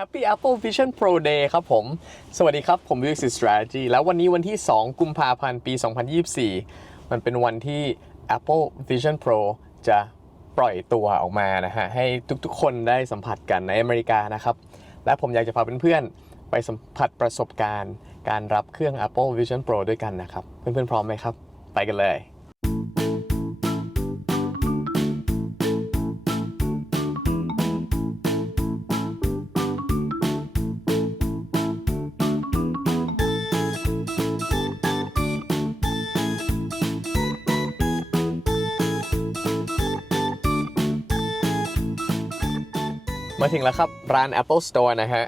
Happy Apple Vision Pro Day ครับผม สวัสดีครับ ผม v i x Strategy แล้ววันนี้วันที่ 2 กุมภาพันธ์ ปี 2024 มันเป็นวันที่ Apple Vision Pro จะปล่อยตัวออกมานะฮะ ให้ทุกๆ คนได้สัมผัสกันในอเมริกานะครับ และผมอยากจะพาเพื่อนๆ ไปสัมผัสประสบการณ์ การรับเครื่อง Apple Vision Pro ด้วยกันนะครับ เพื่อนๆ พร้อมไหมครับ ไปกันเลย มาถึงแล้วครับ ร้าน Apple Store นะฮะ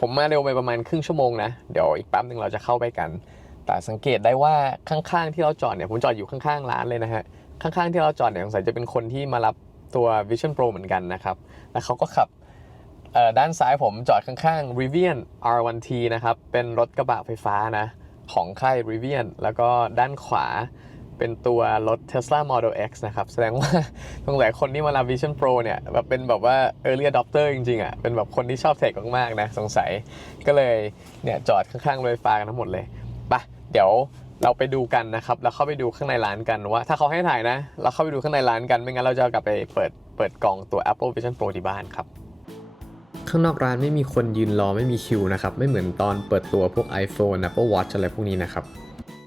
ผมมาเร็วไปประมาณครึ่งชั่วโมงนะ เดี๋ยวอีกแป๊บหนึ่งเราจะเข้าไปกัน แต่สังเกตได้ว่าข้างๆที่เราจอดเนี่ย ผมจอดอยู่ข้างๆร้านเลยนะฮะ ข้างๆที่เราจอดเนี่ยสงสัยจะเป็นคนที่มารับตัว Vision Pro เหมือนกันนะครับ แล้วเขาก็ขับด้านซ้ายผมจอดข้างๆ Rivian R1T นะครับ เป็นรถกระบะไฟฟ้านะ ของค่าย Rivian แล้วก็ด้านขวา เป็นตัวรถ Tesla Model X นะครับ แสดงว่าสงสัยคนที่มารับ Vision Pro เนี่ยแบบเป็นแบบว่า early adopter จริงๆอะ เป็นแบบคนที่ชอบเทคมากๆนะ สงสัยก็เลยเนี่ยจอดข้างๆรถไฟฟ้ากันทั้งหมดเลยไปะเดี๋ยวเราไปดูกันนะครับ แล้วเข้าไปดูข้างในร้านกันว่าถ้าเขาให้ถ่ายนะ เราเข้าไปดูข้างในร้านกัน ไม่งั้นเราจะกลับไปเปิดเปิดกล่องตัว Apple Vision Pro ที่บ้านครับ ข้างนอกร้านไม่มีคนยืนรอไม่มีคิวนะครับ ไม่เหมือนตอนเปิดตัวพวก iPhone Apple Watch อะไรพวกนี้นะครับ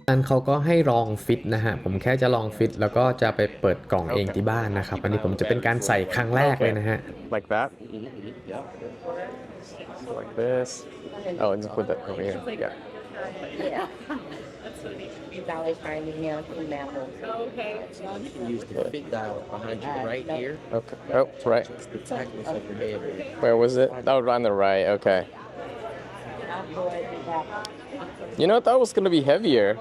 อันเขาก็ให้ลองฟิตนะฮะ ผมแค่จะลองฟิตแล้วก็จะไปเปิดกล่องเองที่บ้านนะครับ อันนี้ผมจะเป็นการใส่ครั้งแรกเลยนะฮะ like that like this oh and just put that over here yeah Yeah. Dollar sign email to mammal. Use the fit dial behind you right here. okay oh right It's the tightness of your head. where was it that was on the right okay you know that was gonna be heavier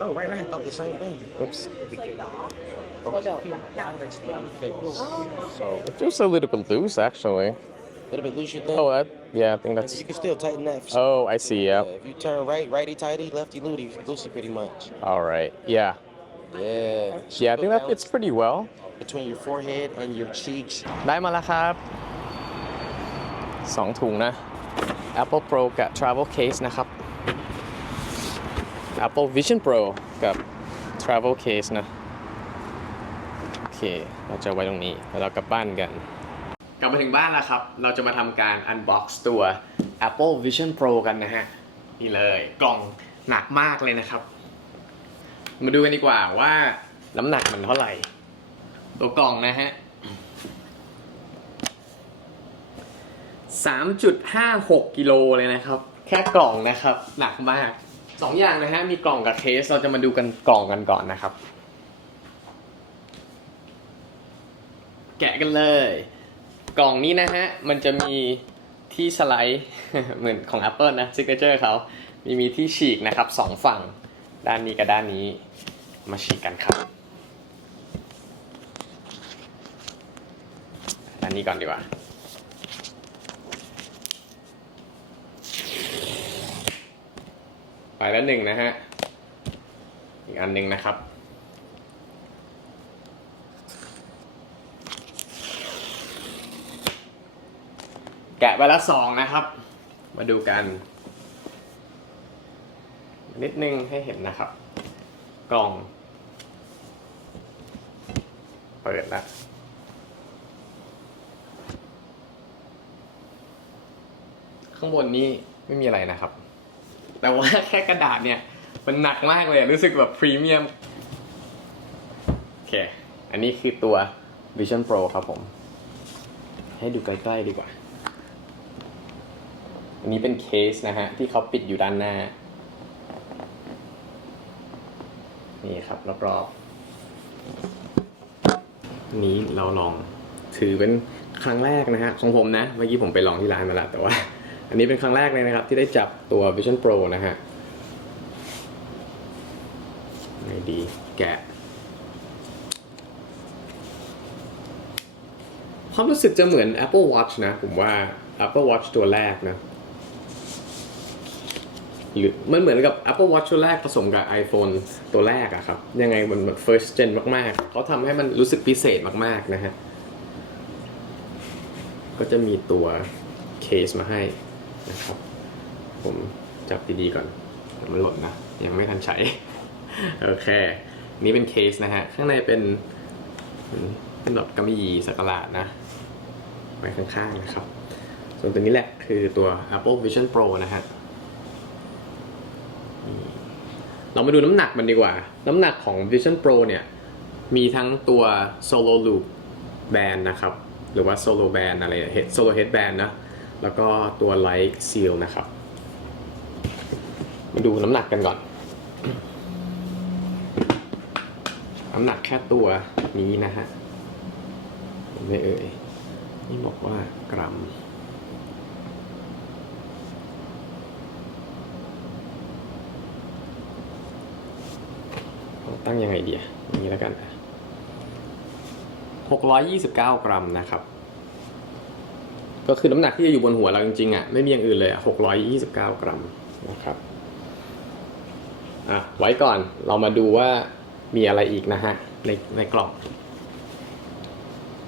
Oh, right. I thought the same thing. oops Hold on. So it feels a little bit loose actually a little bit loose, you think? oh that yeah I think that's you can still tighten that. oh I see Uh, yeah if you turn right, righty tighty, lefty loosey, loosey pretty much. all right yeah Yeah. yeah I think that fits pretty well between your forehead and your cheeks. ได้มาแล้วครับ 2 ถุงนะ Apple Pro กับ Travel Case นะครับ Apple Vision Pro กับ Travel Case นะ โอเค เราจะไว้ตรงนี้ แล้วเรากลับบ้านกัน กลับมาถึงบ้านแล้วครับ เราจะมาทำการ Unbox ตัว Apple Vision Pro กันนะฮะ นี่เลยกล่องหนักมากเลยนะครับ มาดูกันดีกว่าว่าน้ำหนักมันเท่าไหร่ ตัวกล่องนะฮะ 3.56 กิโลเลยนะครับ แค่กล่องนะครับ หนักมากสองอย่างนะฮะ มีกล่องกับเคส เราจะมาดูกันกล่องกันก่อนนะครับ แกะกันเลย กล่องนี้นะฮะ มันจะมีที่สไลด์เหมือนของ Apple นะ Signature เขามีมีที่ฉีกนะครับสองฝั่ง ด้านนี้กับด้านนี้ มาฉีกกันครับอันนี้ก่อนดีกว่า ไปแล้วหนึ่งนะฮะ อีกอันหนึ่งนะครับ แกะไปแล้วสองนะครับ มาดูกัน นิดนึงให้เห็นนะครับ กล่อง เปิดแล้วข้างบนนี้ไม่มีอะไรนะครับ แต่ว่าแค่กระดาษเนี่ย มันหนักมากเลยรู้สึกแบบพรีเมียมโอเค อันนี้คือตัว Vision Pro ครับผม ให้ดูใกล้ๆดีกว่า อันนี้เป็นเคสนะฮะ ที่เขาปิดอยู่ด้านหน้า นี่ครับรอบๆนี้เราลองถือเป็นครั้งแรกนะฮะ ของผมนะ เมื่อกี้ผมไปลองที่ร้านมาแล้วแต่ว่า อันนี้เป็นครั้งแรกเลยนะครับ ที่ได้จับตัว Vision Pro นะฮะไงดีแกะ ความรู้สึกจะเหมือน Apple Watch นะ ผมว่า Apple Watch ตัวแรกนะหรือมันเหมือนกับ Apple Watch ตัวแรกผสมกับ iPhone ตัวแรกอะครับ ยังไงมันแบบ first gen มาก ๆ เขาทำให้มันรู้สึกพิเศษมาก ๆ นะฮะ ก็จะมีตัวเคสมาให้ นะครับ ผมจับดีๆก่อนมันหล่นนะ ยังไม่ทันใช้ โอเค นี่เป็นเคสนะฮะ ข้างในเป็นเป็นแบบกำมะหยี่สักหลาดนะ ไว้ข้างๆนะครับ ส่วนตัวนี้แหละคือตัว Apple Vision Pro นะฮะเรามาดูน้ำหนักมันดีกว่า น้ำหนักของ Vision Pro เนี่ย มีทั้งตัว Solo Loop Band นะครับ หรือว่า Solo Band อะไร Head Solo Headband นะ แล้วก็ตัว Light Seal นะครับ มาดูน้ำหนักกันก่อน น้ำหนักแค่ตัวนี้นะฮะไม่เอ่ย นี่บอกว่ากรัมตั้งยังไงดีอย่างนี้แล้วกัน 629 กรัมนะครับ ก็คือน้ำหนักที่จะอยู่บนหัวเราจริงๆอะไม่มีอย่างอื่นเลยอะ629กรัมนะครับอะไว้ก่อนเรามาดูว่ามีอะไรอีกนะฮะในในกล่อง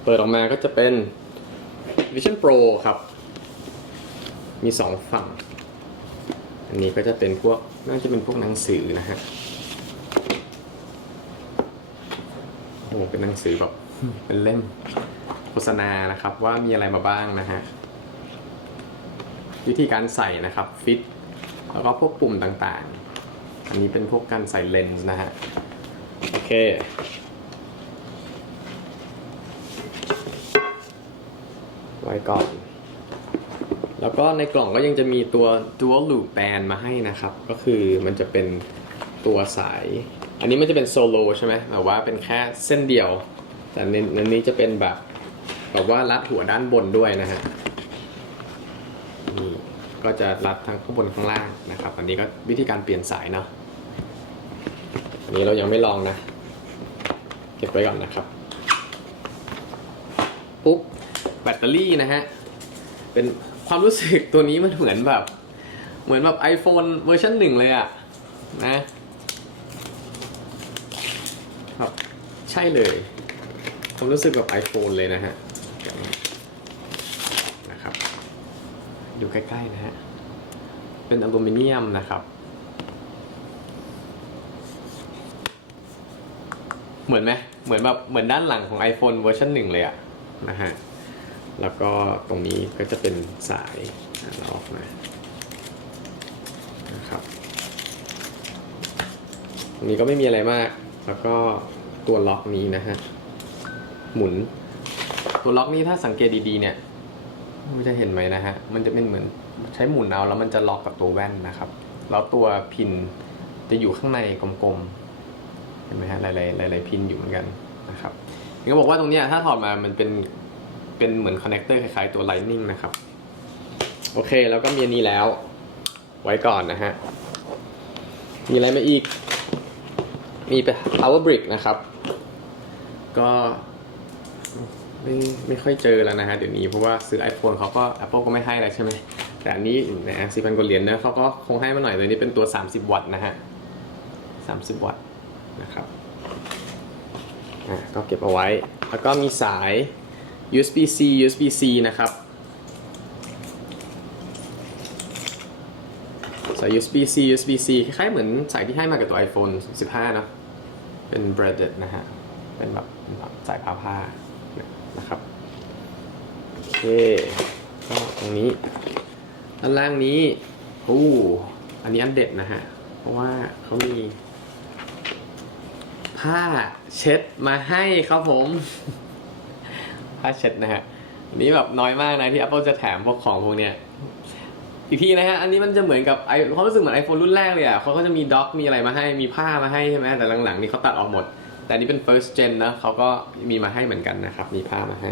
เปิดออกมาก็จะเป็น Vision Pro ครับ มีสองฝั่ง อันนี้ก็จะเป็นพวกน่าจะเป็นพวกหนังสือนะฮะโอ้เป็นหนังสือแบบเป็นเล่ม ษณานะครับว่ามีอะไรมาบ้างนะฮะวิธีการใส่นะครับฟิตแล้วก็พวกปุ่มต่างๆ อันนี้เป็นพวกการใส่เลนส์นะฮะโอเคไว้ก่อน แล้วก็ในกล่องก็ยังจะมีตัว dual loop band มาให้นะครับ ก็คือมันจะเป็นตัวสาย อันนี้มันจะเป็นโซโลใช่ไหมแบบว่าเป็นแค่เส้นเดียว แต่ในในนี้จะเป็นแบบ แบบว่ารัดหัวด้านบนด้วยนะฮะนี่ก็จะรัดทั้งข้างบนข้างล่างนะครับ อันนี้ก็วิธีการเปลี่ยนสายเนาะอันนี้เรายังไม่ลองนะ เก็บไว้ก่อนนะครับ ปุ๊บแบตเตอรี่นะฮะ เป็นความรู้สึกตัวนี้มันเหมือนแบบ เหมือนแบบ iPhone เวอร์ชันหนึ่งเลยอะนะครับ ใช่เลยความรู้สึกแบบ iPhone เลยนะฮะ นะครับ ดูใกล้ๆนะฮะ เป็นอลูมิเนียมนะครับ เหมือนไหมเหมือนแบบเหมือนด้านหลังของ iPhone เวอร์ชันหนึ่งเลยอะนะฮะ แล้วก็ตรงนี้ก็จะเป็นสายอะเราออกมานะครับตรงนี้ก็ไม่มีอะไรมาก แล้วก็ตัวล็อกนี้นะฮะ หมุน ตัวล็อกนี้ถ้าสังเกตดีๆเนี่ย ไม่รู้จะเห็นไหมนะฮะ มันจะเป็นเหมือนใช้หมุนเอาแล้วมันจะล็อกกับตัวแว่นนะครับ แล้วตัวพินจะอยู่ข้างในกลมๆ เห็นไหมฮะ หลายๆหลายๆพินอยู่เหมือนกันนะครับนี่ก็บอกว่าตรงนี้ถ้าถอดมามันเป็นเป็นเหมือนคอนเนคเตอร์คล้ายๆตัว Lightning นะครับ โอเค แล้วก็มีอันนี้แล้ว ไว้ก่อนนะฮะ มีอะไรมาอีก มีเป็น power brick นะครับ ก็ ไม่ไม่ค่อยเจอแล้วนะฮะเดี๋ยวนี้เพราะว่าซื้อ iPhone เขาก็ Apple ก็ไม่ให้แล้วใช่ไหมแต่อันนี้นะสี่พันกว่าเหรียญนะเขาก็คงให้มาหน่อยเลยนี่เป็นตัว 30 วัตต์นะฮะ30 วัตต์นะครับอะก็เก็บเอาไว้ แล้วก็มีสาย USB-C USB-C นะครับสาย USB-C USB-C คล้ายๆเหมือนสายที่ให้มากับตัว iPhone 15เนอะเป็น braided นะฮะ เป็นแบบสายผ้าผ้า นะครับโอเคก็ตรงนี้ด้านล่างนี้โอ้อันนี้อันเด็ดนะฮะเพราะว่าเขามี ผ้าเช็ดมาให้ครับผม ผ้าเช็ดนะฮะอันนี้แบบน้อยมากนะที่ Apple จะแถมพวกของพวกเนี้ยอีกทีนะฮะ อันนี้มันจะเหมือนกับไอเขารู้สึกเหมือน iPhone รุ่นแรกเลยอะเขาก็จะมีด็อกมีอะไรมาให้ มีผ้ามาให้ใช่ไหมแต่หลังๆนี่เขาตัดออกหมด แต่นี้เป็น first gen นะเขาก็มีมาให้เหมือนกันนะครับ มีผ้ามาให้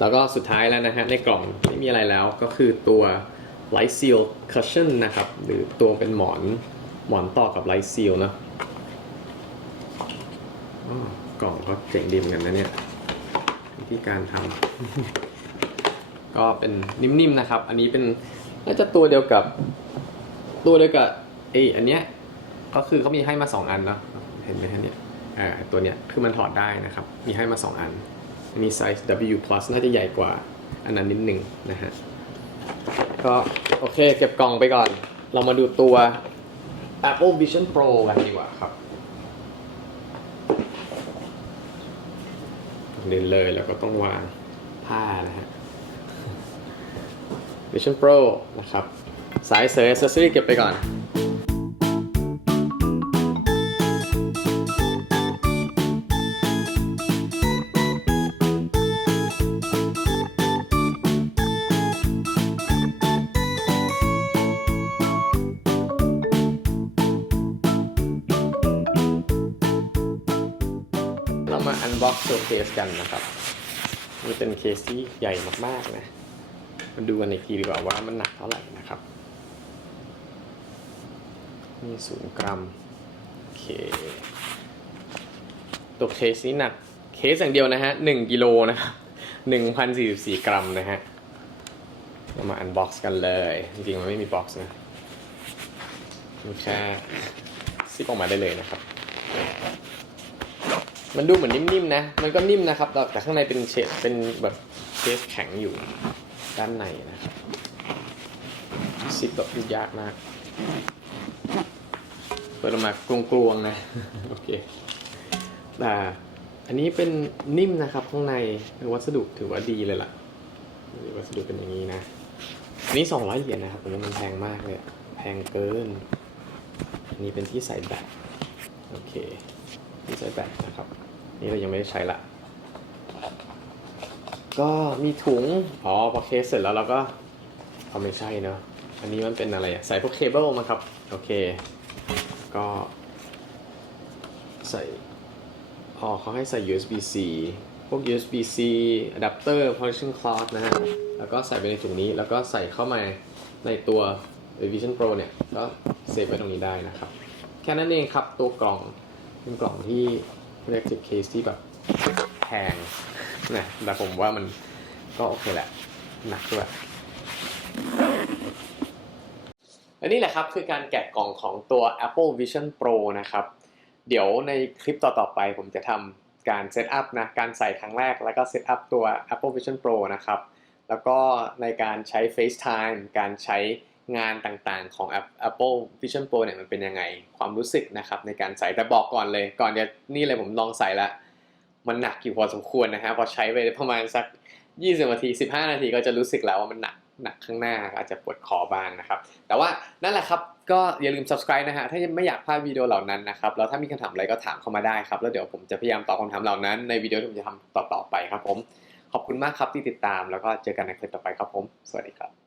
แล้วก็สุดท้ายแล้วนะฮะในกล่องไม่มีอะไรแล้วก็คือตัว Light Seal Cushion นะครับ หรือตัวเป็นหมอนหมอนต่อกับ Light Seal นะอ้กล่องก็เจ๋งดีเหมือนกันนะเนี่ยวิธีการทำก็เป็นนิ่มๆนะครับ อันนี้เป็นน่าจะตัวเดียวกับตัวเดียวกับไออันเนี้ย ก็คือเขามีให้มาสองอันเนาะเห็นไหมฮะเนี่ยอ่าตัวเนี้ยคือมันถอดได้นะครับ มีให้มาสองอันอันนี้ไซส์ W plus น่าจะใหญ่กว่าอันนั้นนิดหนึ่งนะฮะก็โอเคเก็บกล่องไปก่อน เรามาดูตัว Apple Vision Pro กันดีกว่าครับเดินเลยแล้วก็ต้องวางผ้านะฮะ Vision Pro นะครับ สายเสย accessory เก็บไปก่อน เรามา unbox showcase กันนะครับนี่เป็นเคสที่ใหญ่มากๆนะมาดูกันอีกทีดีกว่าว่ามันหนักเท่าไหร่นะครับนี่ศูนย์กรัมโอเคตัวเคสนี้หนักเคสอย่างเดียวนะฮะหนึ่งกิโลนะครับหนึ่งพันสี่สิบสี่กรัมนะฮะเรามาอันบ็อกซ์กันเลย จริงๆ มันไม่มีบ็อกซ์นะมันแค่ซิปออกมาได้เลยนะครับ มันดูเหมือนนิ่มๆนะ มันก็นิ่มนะครับ แต่ข้างในเป็นเฉดเป็นแบบเคสแข็งอยู่ด้านในนะครับซิปแบบยากมาก เปิดออกมากลวงๆนะ โอเคแต่อันนี้เป็นนิ่มนะครับข้างในวัสดุถือว่าดีเลยล่ะ วัสดุเป็นอย่างนี้นะ อันนี้200เหรียญนะครับผมว่ามันแพงมากเลย แพงเกิน อันนี้เป็นที่ใส่แบต โอเคที่ใส่แบตนะครับ นี่เรายังไม่ได้ใช้ละก็มีถุง อ๋อพอเคสเสร็จแล้วเราก็เอาไม่ใช่เนอะอันนี้มันเป็นอะไรอะใส่พวกเคเบิลมาครับ โอเค ก็ ใส่ อ๋อเขาให้ใส่ USB-C พวก USB-C อะแดปเตอร์ partition cloth นะฮะ แล้วก็ใส่ไปในถุงนี้ แล้วก็ใส่เข้ามาในตัว Vision Pro เนี่ย ก็เซฟไว้ตรงนี้ได้นะครับ แค่นั้นเองครับ ตัวกล่อง เป็นกล่องที่ เรียกติดเคสที่แบบแพงนะแต่ผมว่ามันก็โอเคแหละ หนักด้วยและนี่แหละครับคือการแกะกล่องของตัว Apple Vision Pro นะครับ เดี๋ยวในคลิปต่อๆไปผมจะทำการเซตอัพนะ การใส่ครั้งแรกแล้วก็เซตอัพตัว Apple Vision Pro นะครับ แล้วก็ในการใช้ FaceTime การใช้ งานต่างๆของ App- Apple Vision Pro เนี่ยมันเป็นยังไงความรู้สึกนะครับในการใส่แต่บอกก่อนเลย ก่อนจะนี่เลยผมลองใส่ล้วมันหนักอยู่พอสมควรนะฮะพอใช้ไปประมาณสัก 20 นาที 15 นาทีก็จะรู้สึกแล้วว่ามันหนักหนักข้างหน้าอาจจะปวดคอบ้างนะครับ แต่ว่านั่นแหละครับ ก็อย่าลืม subscribe นะฮะ ถ้ายังไม่อยากพลาดวิดีโอเหล่านั้นนะครับ แล้วถ้ามีคำถามอะไรก็ถามเข้ามาได้ครับ แล้วเดี๋ยวผมจะพยายามตอบคำถามเหล่านั้นในวิดีโอที่ผมจะทำต่อๆไปครับผม ขอบคุณมากครับที่ติดตาม แล้วก็เจอกันในคลิปต่อไปครับผม สวัสดีครับ